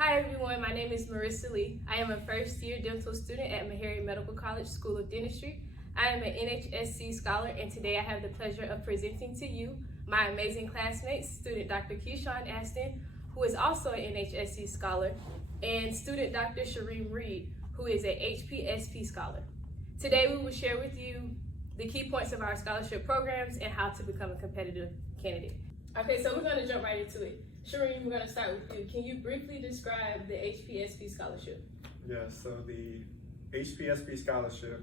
Hi everyone, my name is Marissa Lee. I am a first-year dental student at Meharry Medical College School of Dentistry. I am an NHSC scholar, and today I have the pleasure of presenting to you my amazing classmates, student Dr. Keyshawn Aston, who is also an NHSC scholar, and student Dr. Shireen Reed, who is a HPSP scholar. Today we will share with you the key points of our scholarship programs and how to become a competitive candidate. Okay, so we're going to jump right into it. Shireen, we're going to start with you. Can you briefly describe the HPSP scholarship? Yeah, so the HPSP scholarship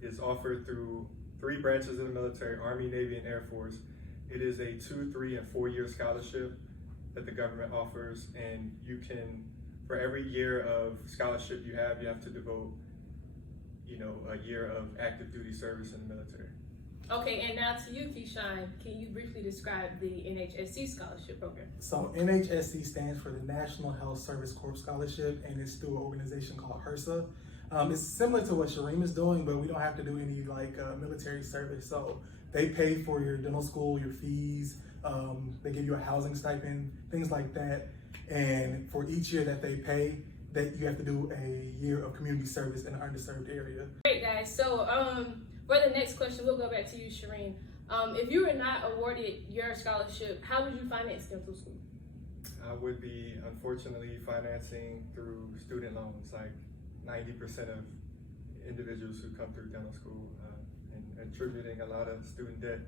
is offered through 3 branches of the military: Army, Navy, and Air Force. It is a 2, 3, and 4-year scholarship that the government offers, and you can, for every year of scholarship you have to devote, a year of active duty service in the military. Okay, and now to you, Keyshawn, can you briefly describe the NHSC scholarship program? So NHSC stands for the National Health Service Corps Scholarship, and it's through an organization called HRSA. It's similar to what Shireen is doing, but we don't have to do any military service. So they pay for your dental school, your fees, they give you a housing stipend, things like that. And for each year that they pay, that you have to do a year of community service in an underserved area. Great, guys. So for the next question, we'll go back to you, Shireen. If you were not awarded your scholarship, how would you finance dental school? I would be, unfortunately, financing through student loans, like 90% of individuals who come through dental school, and attributing a lot of student debt.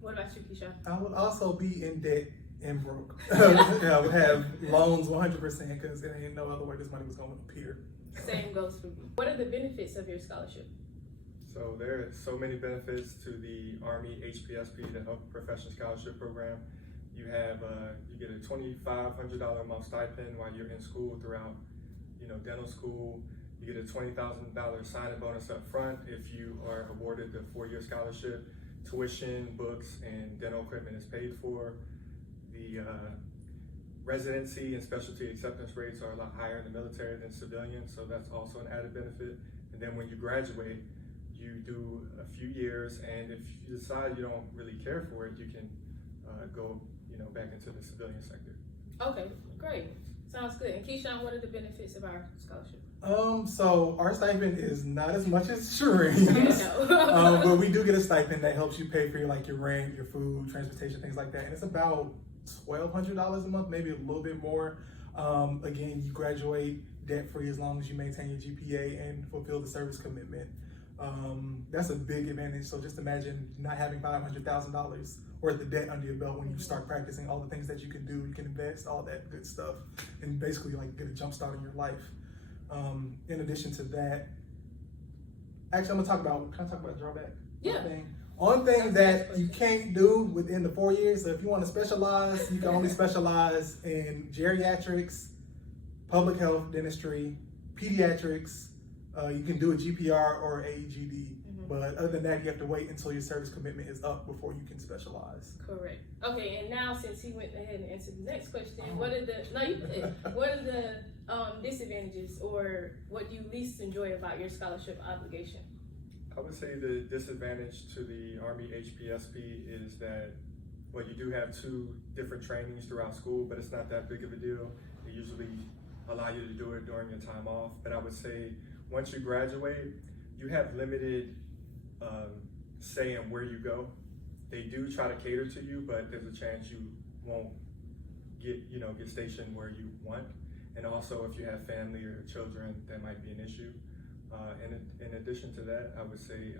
What about you, Keyshawn? I would also be in debt and broke. I would have loans 100% because there ain't no other way this money was going to appear. Same goes for me. What are the benefits of your scholarship? So there are so many benefits to the Army HPSP, the Health Professional Scholarship Program. You have you get a $2,500 a month stipend while you're in school throughout, dental school. You get a $20,000 sign-in bonus up front if you are awarded the 4-year scholarship. Tuition, books, and dental equipment is paid for. The residency and specialty acceptance rates are a lot higher in the military than civilian, so that's also an added benefit. And then when you graduate, you do a few years, and if you decide you don't really care for it, you can go, back into the civilian sector. Okay, great. Sounds good. And Keyshawn, what are the benefits of our scholarship? So our stipend is not as much as Shireen's, but we do get a stipend that helps you pay for your rent, your food, transportation, things like that. And it's about $1,200 a month, maybe a little bit more. Again, you graduate debt-free as long as you maintain your GPA and fulfill the service commitment. That's a big advantage. So just imagine not having $500,000 worth of debt under your belt when you start practicing all the things that you can do. You can invest, all that good stuff, and basically get a jump start in your life. In addition to that, actually, can I talk about drawback? Yeah. One thing that you can't do within the 4 years. So if you want to specialize, you can only specialize in geriatrics, public health, dentistry, pediatrics. You can do a GPR or AEGD, but other than that, you have to wait until your service commitment is up before you can specialize. Correct. Okay, and now since he went ahead and answered the next question, what are the disadvantages, or what you least enjoy about your scholarship obligation? I would say the disadvantage to the Army HPSP is that, you do have 2 different trainings throughout school, but it's not that big of a deal. They usually allow you to do it during your time off. But I would say once you graduate, you have limited say in where you go. They do try to cater to you, but there's a chance you won't get stationed where you want. And also, if you have family or children, that might be an issue. In addition to that, I would say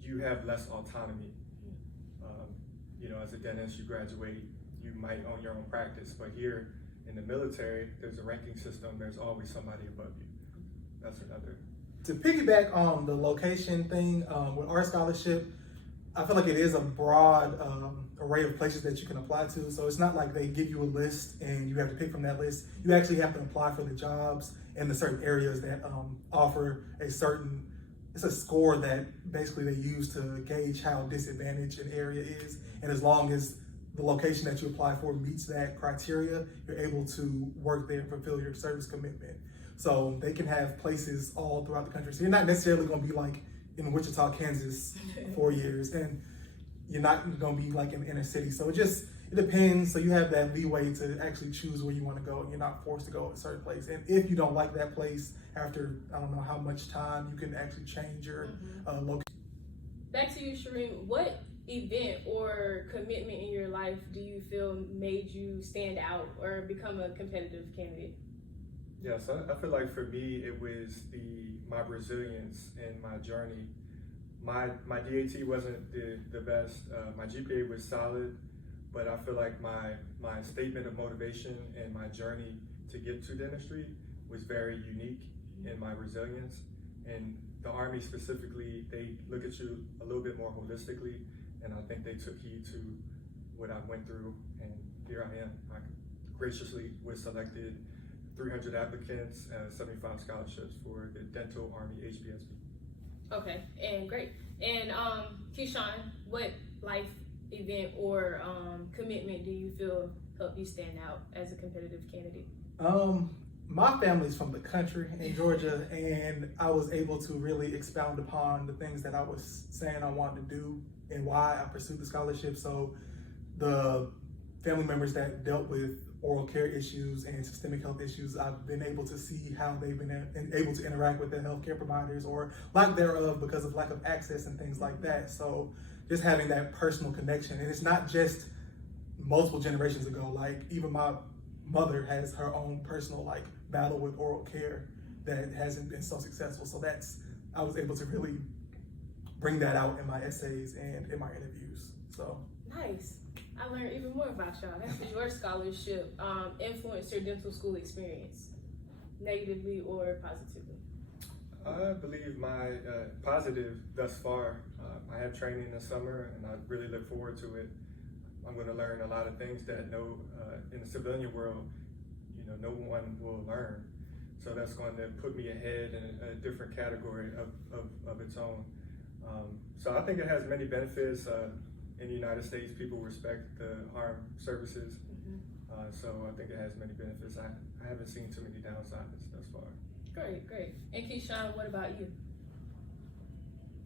you have less autonomy. As a dentist, you graduate, you might own your own practice, but here in the military, there's a ranking system. There's always somebody above you. That's another. To piggyback on the location thing, with our scholarship, I feel like it is a broad array of places that you can apply to. So it's not like they give you a list and you have to pick from that list. You actually have to apply for the jobs in the certain areas that offer it's a score that basically they use to gauge how disadvantaged an area is. And as long as the location that you apply for meets that criteria, you're able to work there and fulfill your service commitment. So they can have places all throughout the country. So you're not necessarily going to be like in Wichita, Kansas, 4 years. And you're not going to be like in the inner city. So it depends. So you have that leeway to actually choose where you want to go, and you're not forced to go to a certain place. And if you don't like that place, after I don't know how much time, you can actually change your location. Back to you, Shireen. What event or commitment in your life do you feel made you stand out or become a competitive candidate? Yeah, so I feel like for me, it was my resilience and my journey. My DAT wasn't the best. My GPA was solid, but I feel like my statement of motivation and my journey to get to dentistry was very unique in my resilience. And the Army specifically, they look at you a little bit more holistically, and I think they took heed to what I went through, and here I am. I graciously was selected 300 applicants, 75 scholarships for the Dental Army HPSP. Okay, and great. And Keyshawn, what life event or commitment do you feel helped you stand out as a competitive candidate? My family's from the country in Georgia, and I was able to really expound upon the things that I was saying I wanted to do and why I pursued the scholarship. So the family members that dealt with oral care issues and systemic health issues, I've been able to see how they've been able to interact with the healthcare providers or lack thereof because of lack of access and things like that. So just having that personal connection, and it's not just multiple generations ago, like even my mother has her own personal like battle with oral care that hasn't been so successful. So I was able to really bring that out in my essays and in my interviews. So nice. I learned even more about y'all. That's your scholarship influenced your dental school experience, negatively or positively? I believe my positive thus far. I have training this summer, and I really look forward to it. I'm going to learn a lot of things that in the civilian world, no one will learn. So that's going to put me ahead in a different category of its own. So I think it has many benefits. In the United States, people respect the armed services. So I think it has many benefits. I haven't seen too many downsides thus far. Great. And Keyshawn, what about you?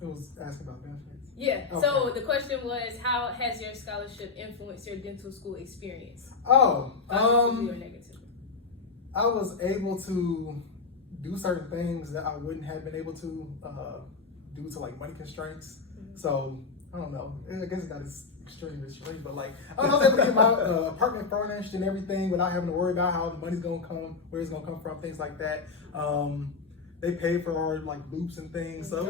It was asking about benefits. Yeah, okay. So the question was, how has your scholarship influenced your dental school experience? Positively or negatively? I was able to do certain things that I wouldn't have been able to due to like money constraints. So I don't know. I guess it's not as extreme as extreme, but like I was able to get my apartment furnished and everything without having to worry about how the money's gonna come, where it's gonna come from, things like that. They paid for our like loops and things, so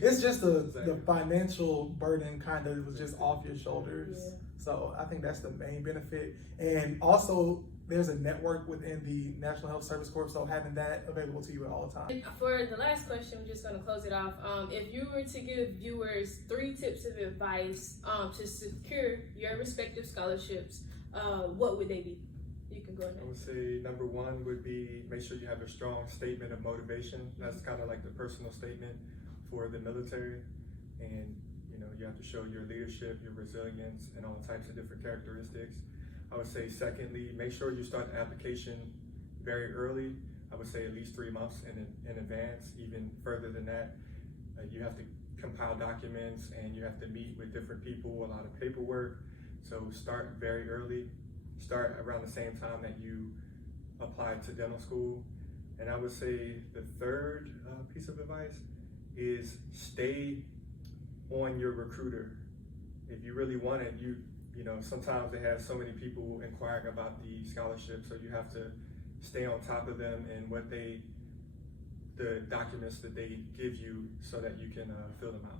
it's just the financial burden kind of was just off your shoulders. Yeah. So I think that's the main benefit, and also there's a network within the National Health Service Corps, so having that available to you at all times. For the last question, we're just going to close it off. If you were to give viewers 3 tips of advice to secure your respective scholarships, what would they be? You can go ahead. I would say number 1 would be make sure you have a strong statement of motivation. That's kind of like the personal statement for the military, and you have to show your leadership, your resilience, and all types of different characteristics. I would say secondly, make sure you start the application very early. I would say at least 3 months in advance, even further than that. You have to compile documents and you have to meet with different people, a lot of paperwork. So start very early. Start around the same time that you apply to dental school. And I would say the third piece of advice is stay on your recruiter. If you really want it, sometimes they have so many people inquiring about the scholarship, so you have to stay on top of them and the documents that they give you so that you can fill them out.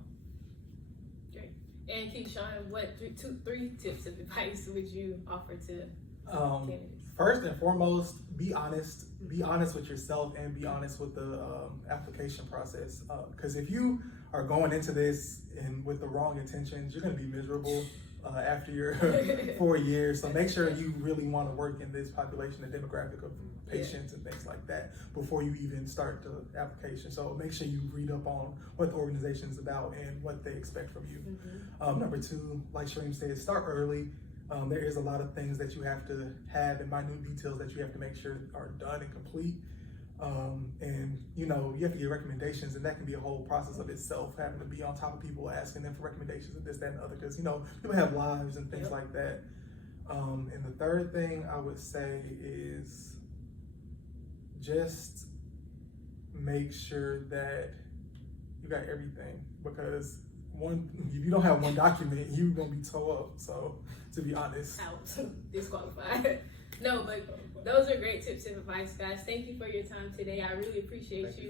Great. And Keyshawn, what 3 tips of advice would you offer to candidates? First and foremost, be honest. Be honest with yourself and be honest with the application process. Because if you are going into this and with the wrong intentions, you're going to be miserable after your 4 years. So make sure you really want to work in this population, the demographic of patients and things like that before you even start the application. So make sure you read up on what the organization is about and what they expect from you. Number 2, like Shireen said, start early. There is a lot of things that you have to have and minute details that you have to make sure are done and complete. And you know, you have to get recommendations, and that can be a whole process of itself, having to be on top of people, asking them for recommendations of this, that, and the other, because you know, people have lives and things like that. And the third thing I would say is just make sure that you got everything, because if you don't have one document, you're gonna be toe up. So, to be honest, out, disqualified. No, but those are great tips and advice, guys. Thank you for your time today. I really appreciate you.